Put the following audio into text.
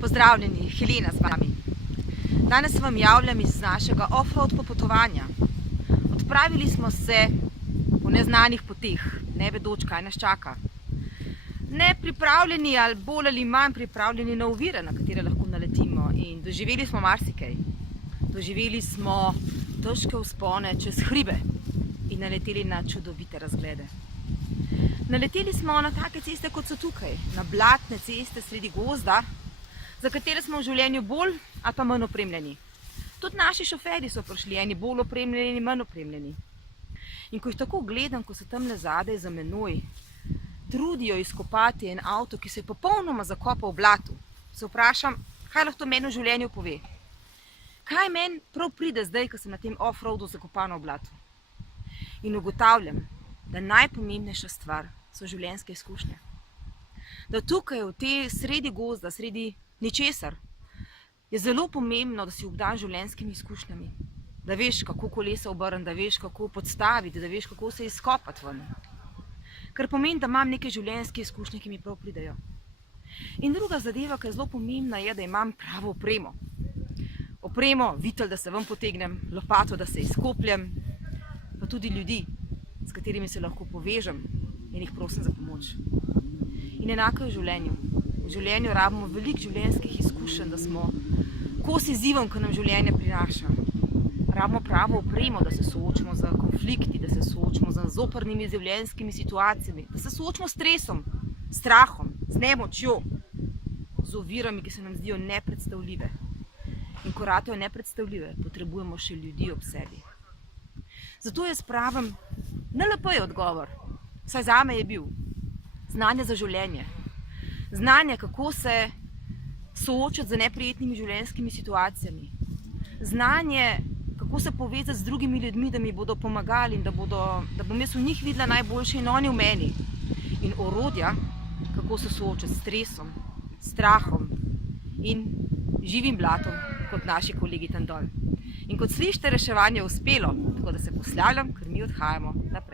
Pozdravljeni, Helena z vami. Danes se vam javljam iz našega off-road popotovanja. Odpravili smo se po neznanih poteh, ne vedoč, kaj nas čaka. Ne pripravljeni ali bolj ali manj pripravljeni na ovire, na katere lahko naletimo. In doživeli smo marsikaj. Doživeli smo težke vzpone čez hribe in naleteli na čudovite razglede. Naleteli smo na take ceste, kot so tukaj, na blatne ceste sredi gozda, za katere smo v življenju bolj ali pa manj opremljeni. Tudi naši šoferji so prišli, eni bolj opremljeni, manj opremljeni. In ko jih tako gledam, ko so tamle zadaj za menoj, trudijo izkopati en avto, ki se je popolnoma zakopal v blatu, se vprašam, kaj lahko meni v življenju pove. Kaj meni prav pride zdaj, ko sem na tem off-roadu zakopana v blatu? In ugotavljam, da najpomembnejša stvar so življenjske izkušnje. Da tukaj v tej sredi gozda, sredi ničesar, je zelo pomembno, da si obdan življenjskimi izkušnjami. Da veš, kako kolesa obrniti, da veš, kako podstaviti, da veš, kako se izkopati ven. Ker pomeni, da imam neke življenjske izkušnje, ki mi prav pridejo. In druga zadeva, ki je zelo pomembna, je, da imam pravo opremo. Opremo, vitel, da se ven potegnem, lopato, da se izkopljem, pa tudi ljudi, s katerimi se lahko povežem in jih prosim za pomoč. In enako je v življenju. V življenju rabimo veliko življenjskih izkušenj, da smo kos izzivom, ki nam življenje prinaša. Rabimo pravo opremo, da se soočimo z konflikti, da se soočimo z zoprnimi življenjskimi situacijami, da se soočimo s stresom, strahom, z nemočjo, z ovirami, ki se nam zdijo nepredstavljive. In ko ratejo nepredstavljive, potrebujemo še ljudi ob sebi. Zato jaz pravim, NLP je odgovor, saj zame je bil. Znanje za življenje. Znanje, kako se soočati z neprijetnimi življenjskimi situacijami. Znanje, kako se povezati z drugimi ljudmi, da mi bodo pomagali in da bom jaz v njih videla najboljše in oni v meni. In orodja, kako se soočati s stresom, strahom in živim blatom, kot naši kolegi tam dol. In kot slišite, reševanje je uspelo, tako da se poslavljam, ker mi odhajamo naprej.